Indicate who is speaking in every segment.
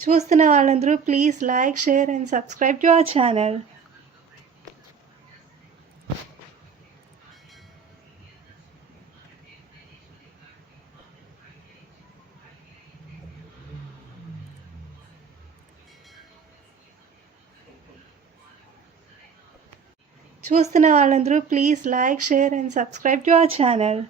Speaker 1: చూస్తున్న వాళ్ళందరూ please like share and subscribe to our channel చూస్తున్న వాళ్ళందరూ please like share and subscribe to our channel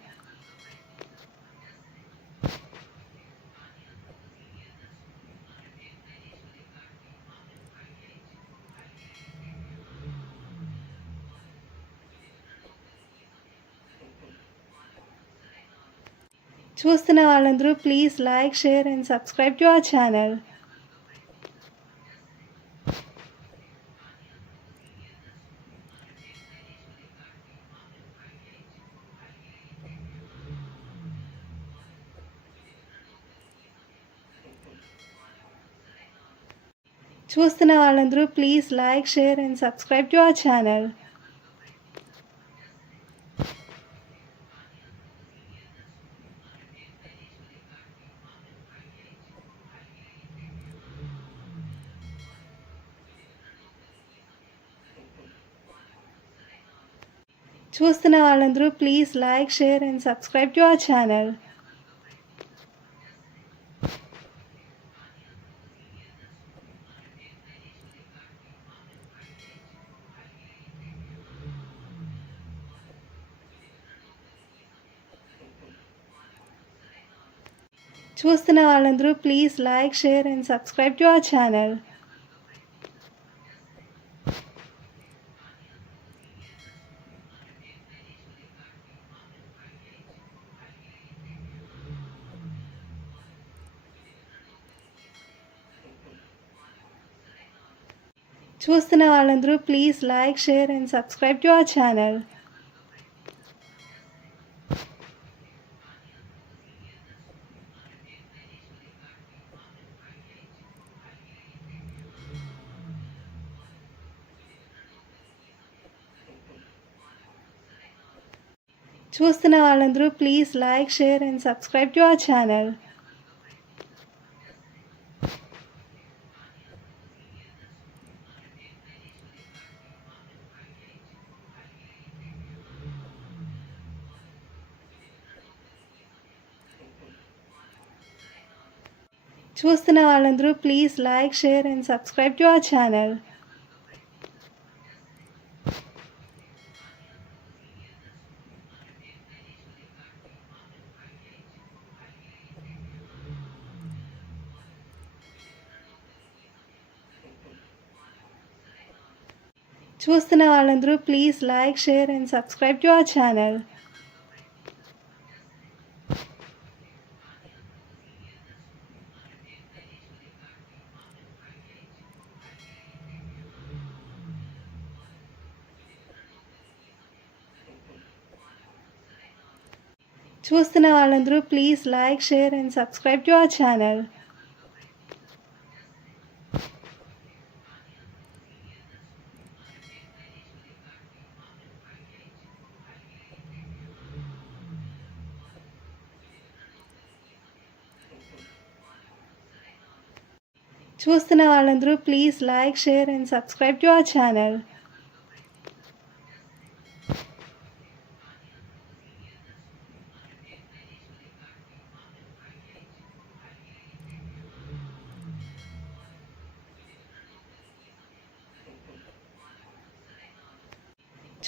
Speaker 1: చూస్తున్న వాళ్ళందరూ please like share and subscribe to our channel చూస్తున్న వాళ్ళందరూ please like share and subscribe to our channel చూస్తున్న వాళ్ళందరూ please like share and subscribe to our channel చూస్తున్న వాళ్ళందరూ please like share and subscribe to our channel చూస్తున్న వాళ్ళందరూ please like share and subscribe to our channel చూస్తున్న వాళ్ళందరూ please like share and subscribe to our channel చూస్తున్న వాళ్ళందరూ please like share and subscribe to our channel చూస్తున్న వాళ్ళందరూ please like share and subscribe to our channel చూస్తున్న వాళ్ళందరూ please like share and subscribe to our channel చూస్తున్న వాళ్ళందరూ please like share and subscribe to our channel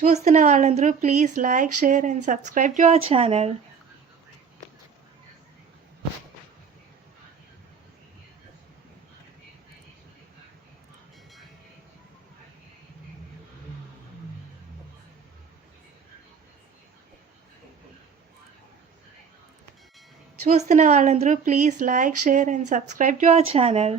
Speaker 1: చూస్తున్న వాళ్ళందరూ please like share and subscribe to our channel చూస్తున్న వాళ్ళందరూ please like share and subscribe to our channel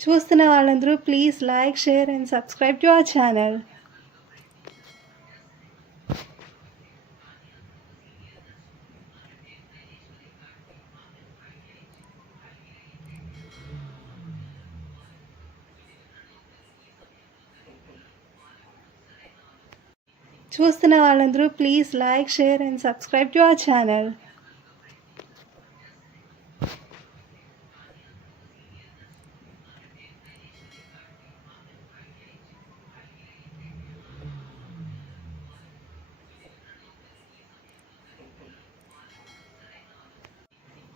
Speaker 1: చూస్తున్న వాళ్ళందరూ please like share and subscribe to our channel చూస్తున్న వాళ్ళందరూ please like share and subscribe to our channel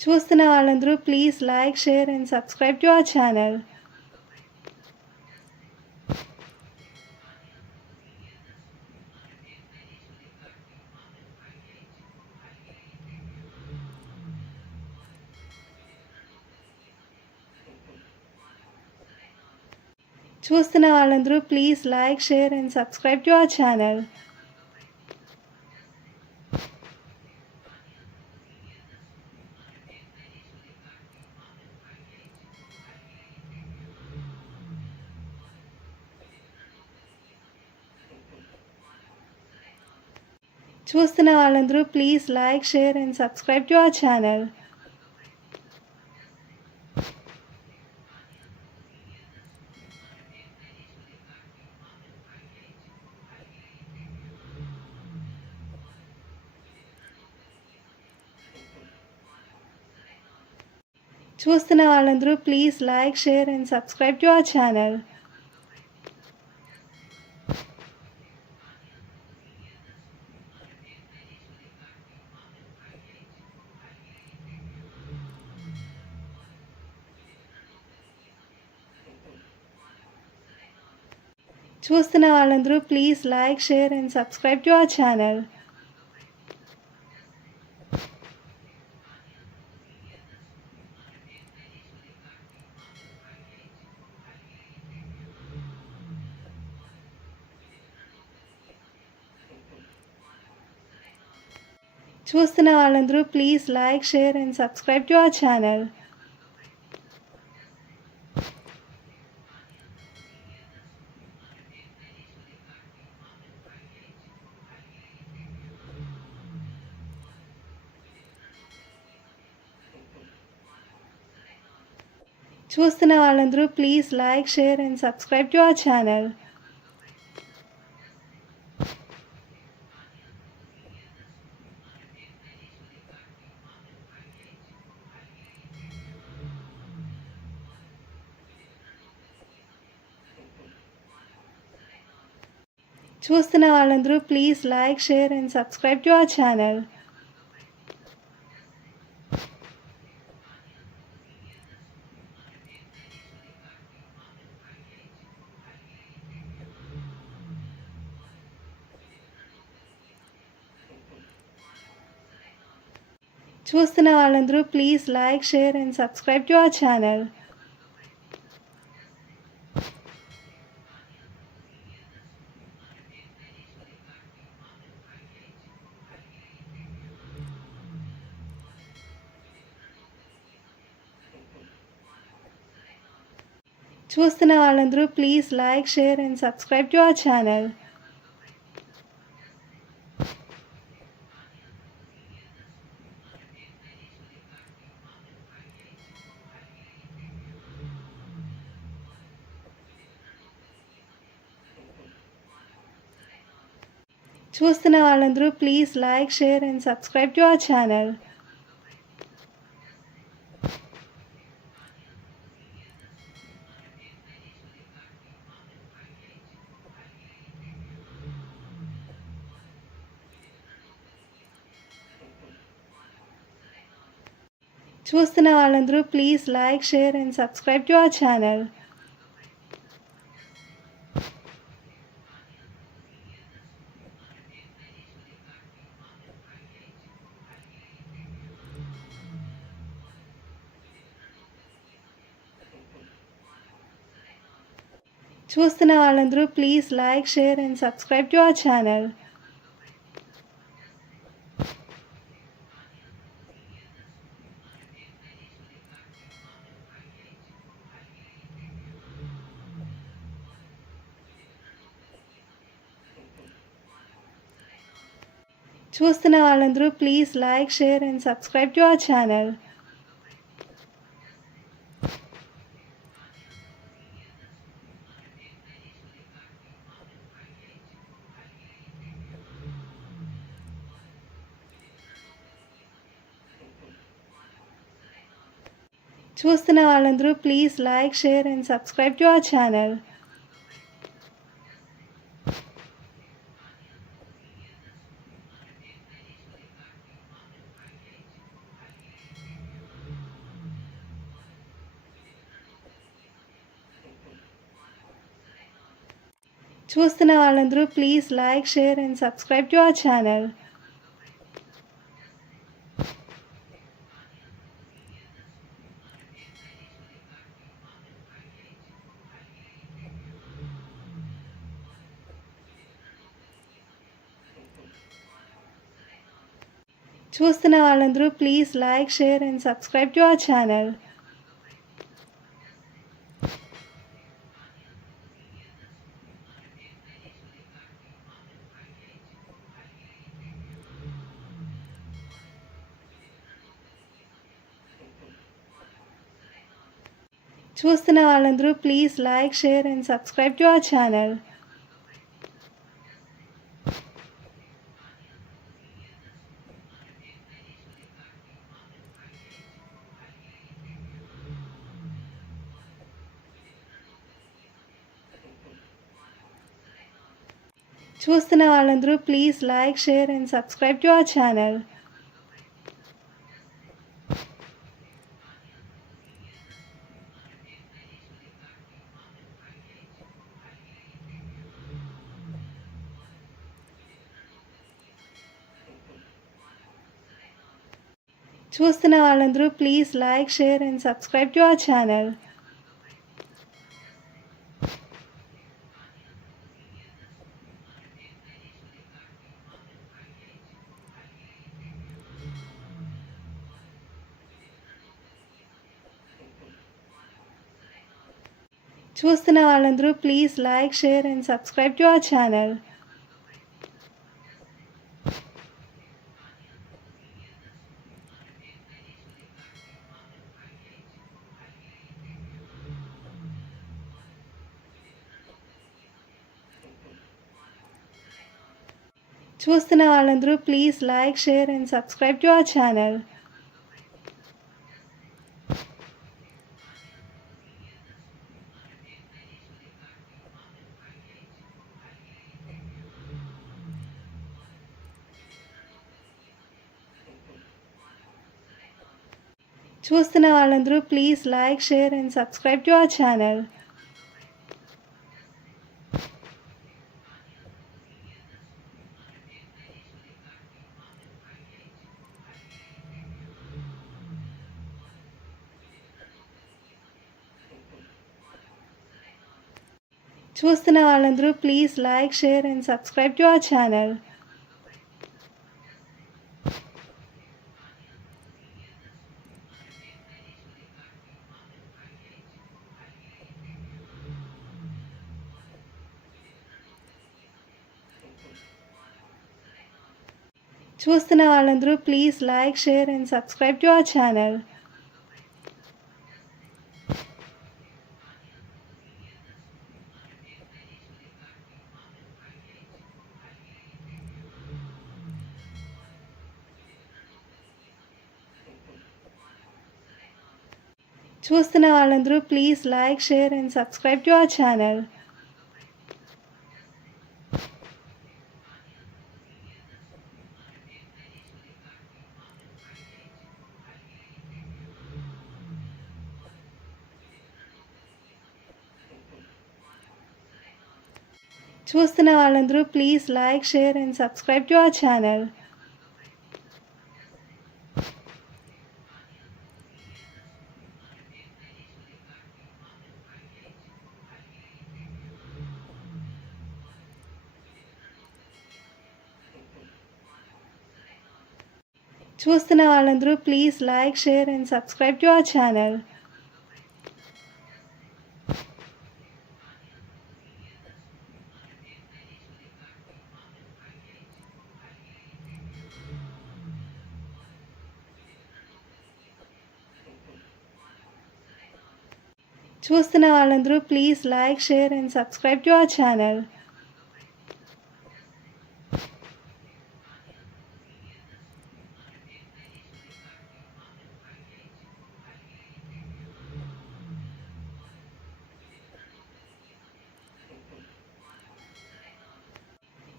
Speaker 1: చూస్తున్న వాళ్ళందరూ please like share and subscribe to our channel చూస్తున్న వాళ్ళందరూ please like share and subscribe to our channel చూస్తున్న వాళ్ళందరూ please like share and subscribe to our channel చూస్తున్న వాళ్ళందరూ please like share and subscribe to our channel చూస్తున్న వాళ్ళందరూ please like share and subscribe to our channel చూస్తున్న వాళ్ళందరూ please like share and subscribe to our channel చూస్తున్న వాళ్ళందరూ please like share and subscribe to our channel చూస్తున్న వాళ్ళందరూ please like share and subscribe to hour channel చూస్తున్న వాళ్ళందరూ please like share and subscribe to our channel చూస్తున్న వాళ్ళందరూ please like share and subscribe to our channel చూస్తున్న వాళ్ళందరూ please like share and subscribe to our channel చూస్తున్న వాళ్ళందరూ please like share and subscribe to our channel చూస్తున్న వాళ్ళందరూ please like share and subscribe to our channel చూస్తున్న వాళ్ళందరూ please like share and subscribe to our channel చూస్తున్న వాళ్ళందరూ please like share and subscribe to our channel చూస్తున్న వాళ్ళందరూ please like share and subscribe to our channel చూస్తున్న వాళ్ళందరూ please like share and subscribe to our channel చూస్తున్న వాళ్ళందరూ please like share and subscribe to our channel చూస్తున్న వాళ్ళందరూ please like share and subscribe to our channel చూస్తున్న వాళ్ళందరూ please like share and subscribe to our channel చూస్తున్న వాళ్ళందరూ please like share and subscribe to our channel చూస్తున్న వాళ్ళందరూ please like share and subscribe to our channel చూస్తున్న వాళ్ళందరూ please like share and subscribe to our channel చూస్తున్న వాళ్ళందరూ please like share and subscribe to our channel చూస్తున్న వాళ్ళందరూ please like share and subscribe to our channel చూస్తున్న వాళ్ళందరూ please like share and subscribe to our channel చూస్తున్న వాళ్ళందరూ please like share and subscribe to our channel చూస్తున్న వాళ్ళందరూ please like share and subscribe to our channel చూస్తున్న వాళ్ళందరూ please like share and subscribe to our channel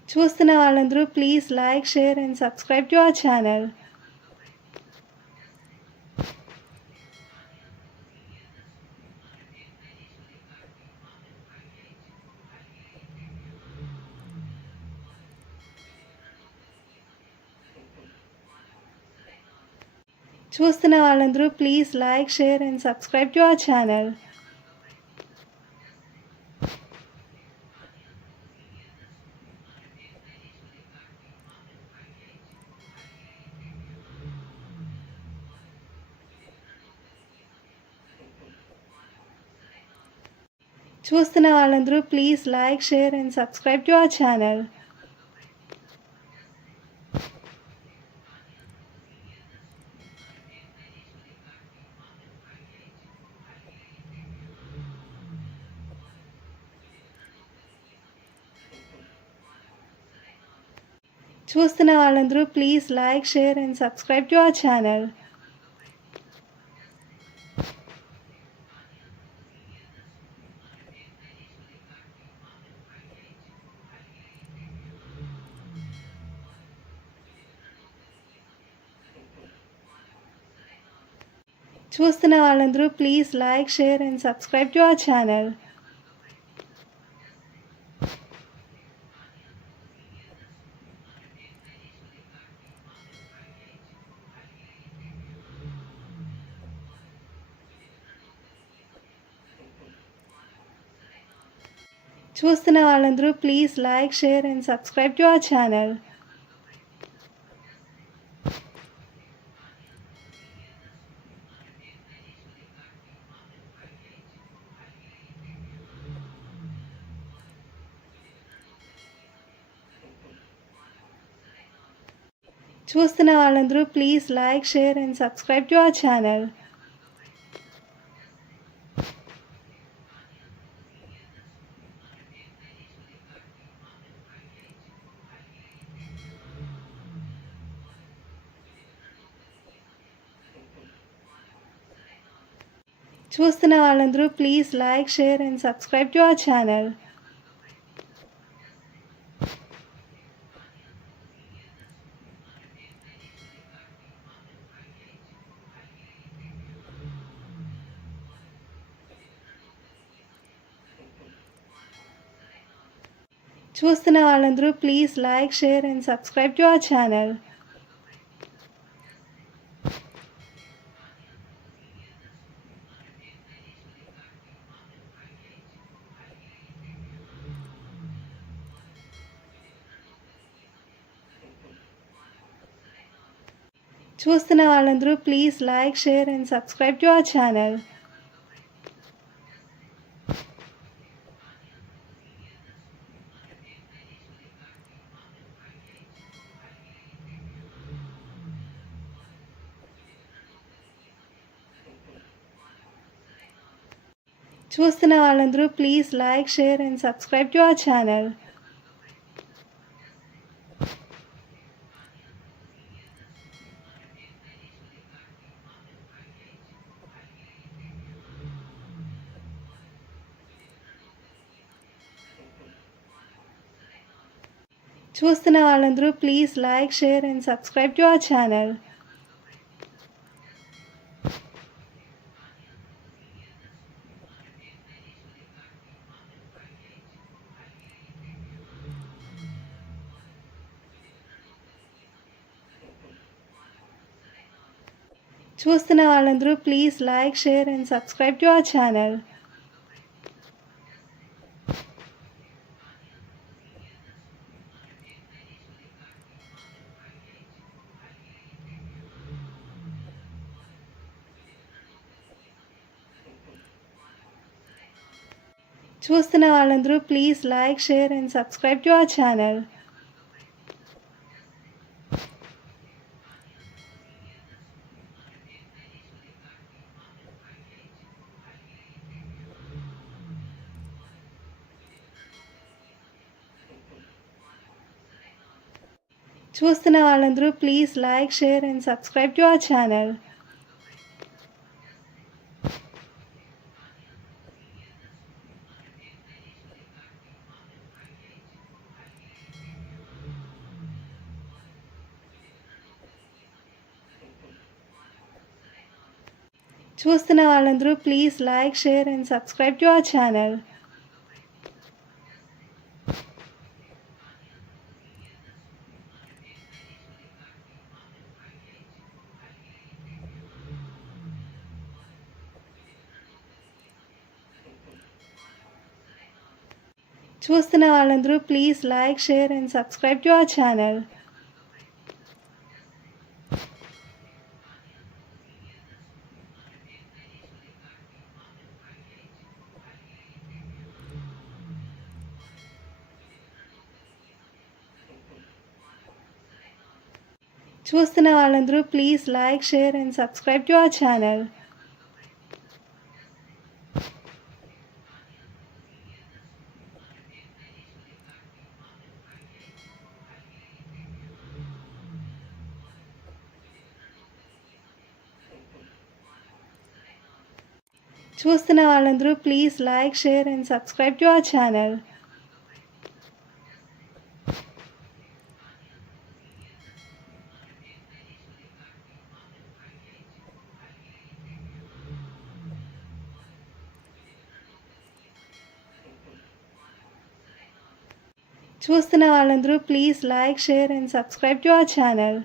Speaker 1: చూస్తున్న వాళ్ళందరూ please like share and subscribe to our channel చూస్తున్న వాళ్ళందరూ please like share and subscribe to our channel చూస్తున్న వాళ్ళందరూ please like share and subscribe to our channel చూస్తున్న వాళ్ళందరూ please like share and subscribe to our channel చూస్తున్న వాళ్ళందరూ please like share and subscribe to our channel చూస్తున్న వాళ్ళందరూ please like share and subscribe to our channel చూస్తున్న వాళ్ళందరూ please like share and subscribe to our channel చూస్తున్న వాళ్ళందరూ please like share and subscribe to hour channel చూస్తున్న వాళ్ళందరూ please like share and subscribe to our channel చూస్తున్న వాళ్ళందరూ please like share and subscribe to our channel చూస్తున్న వాళ్ళందరూ please like share and subscribe to our channel చూస్తున్న వాళ్ళందరూ please like share and subscribe to our channel చూస్తున్న వాళ్ళందరూ please like share and subscribe to our channel చూస్తున్న వాళ్ళందరూ please like share and subscribe to our channel చూస్తున్న వాళ్ళందరూ please like share and subscribe to our channel చూస్తున్న వాళ్ళందరూ please like share and subscribe to our channel చూస్తున్న వాళ్ళందరూ please like share and subscribe to our channel చూస్తున్న వాళ్ళందరూ please like share and subscribe to our channel చూస్తున్న వాళ్ళందరూ please like share and subscribe to our channel చూస్తున్న వాళ్ళందరూ please like share and subscribe to our channel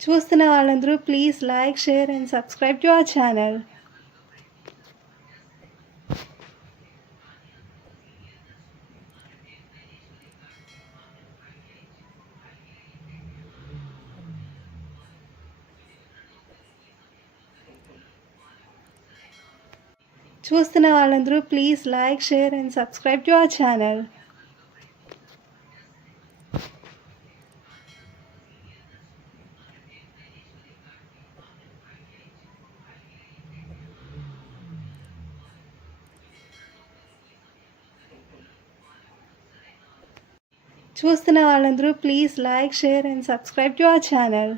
Speaker 1: చూస్తున్న వాళ్ళందరూ please like share and subscribe to our channel చూస్తున్న వాళ్ళందరూ please like share and subscribe to our channel చూస్తున్న వాళ్ళందరూ please like share and subscribe to our channel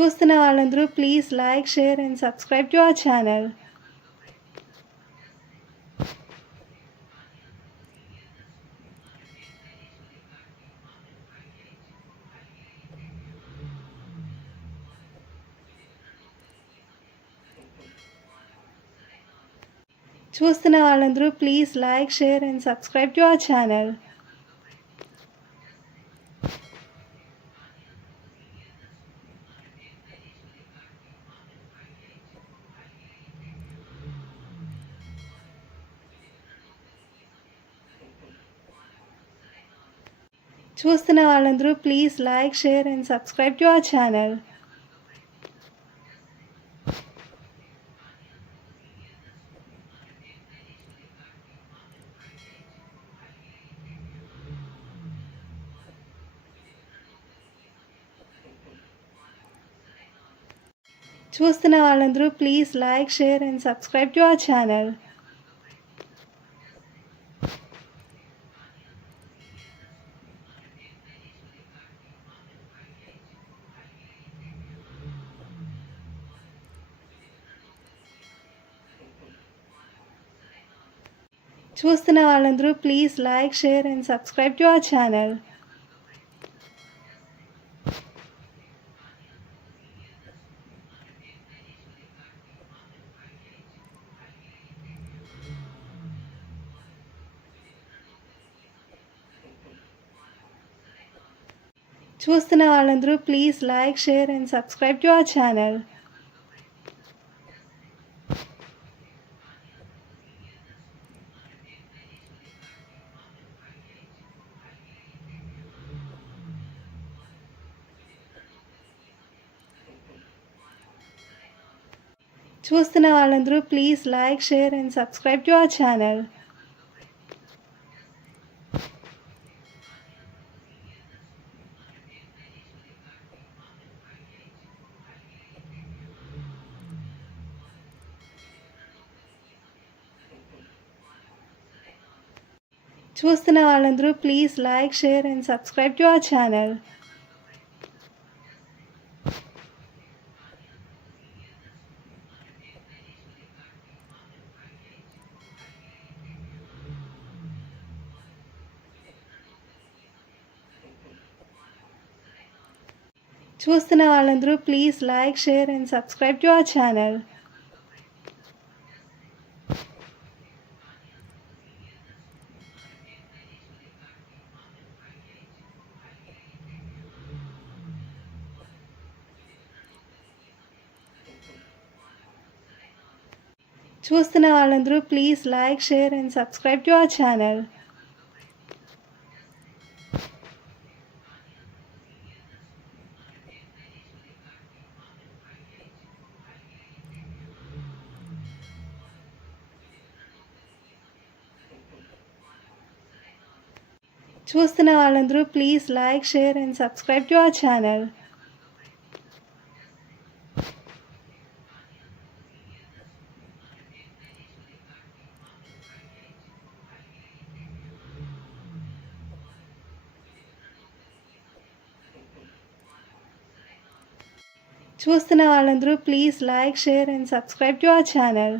Speaker 1: చూస్తున్న వాళ్ళందరూ please like share and subscribe to our channel చూస్తున్న వాళ్ళందరూ please like share and subscribe to our channel చూస్తున్న వాళ్ళందరూ please like share and subscribe to our channel చూస్తున్న వాళ్ళందరూ please like share and subscribe to our channel చూస్తున్న వాళ్ళందరూ please like share and subscribe to our channel చూస్తున్న వాళ్ళందరూ please like share and subscribe to our channel chustuna vallandru please like share and subscribe to our channel. chustuna vallandru please like share and subscribe to our channel. చూస్తున్న వాళ్ళందరూ please like share and subscribe to our channel చూస్తున్న వాళ్ళందరూ please like share and subscribe to our channel చూస్తున్న వాళ్ళందరూ please like share and subscribe to our channel చూస్తున్న వాళ్ళందరూ please like share and subscribe to our channel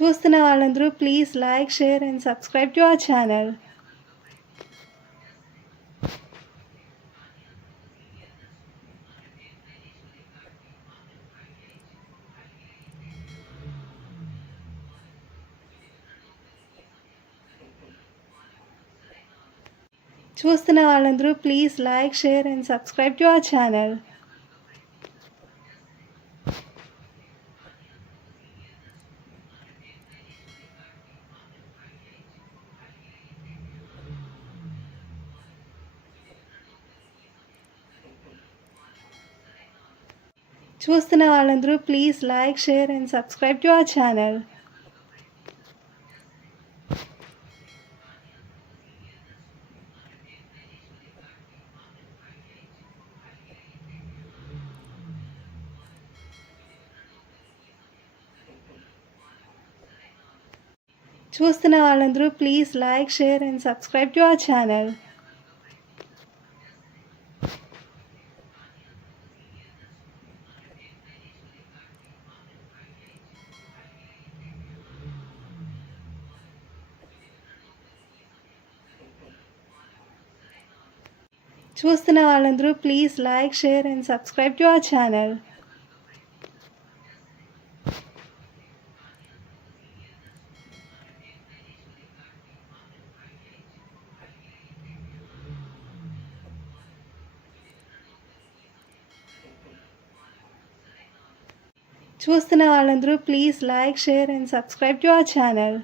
Speaker 1: చూస్తున్న వాళ్ళందరూ please like share and subscribe to our channel చూస్తున్న వాళ్ళందరూ please like share and subscribe to our channel చూస్తున్న వాళ్ళందరూ please like share and subscribe to our channel చూస్తున్న వాళ్ళందరూ please like share and subscribe to our channel చూస్తున్న వాళ్ళందరూ please like share and subscribe to our channel చూస్తున్న వాళ్ళందరూ please like share and subscribe to our channel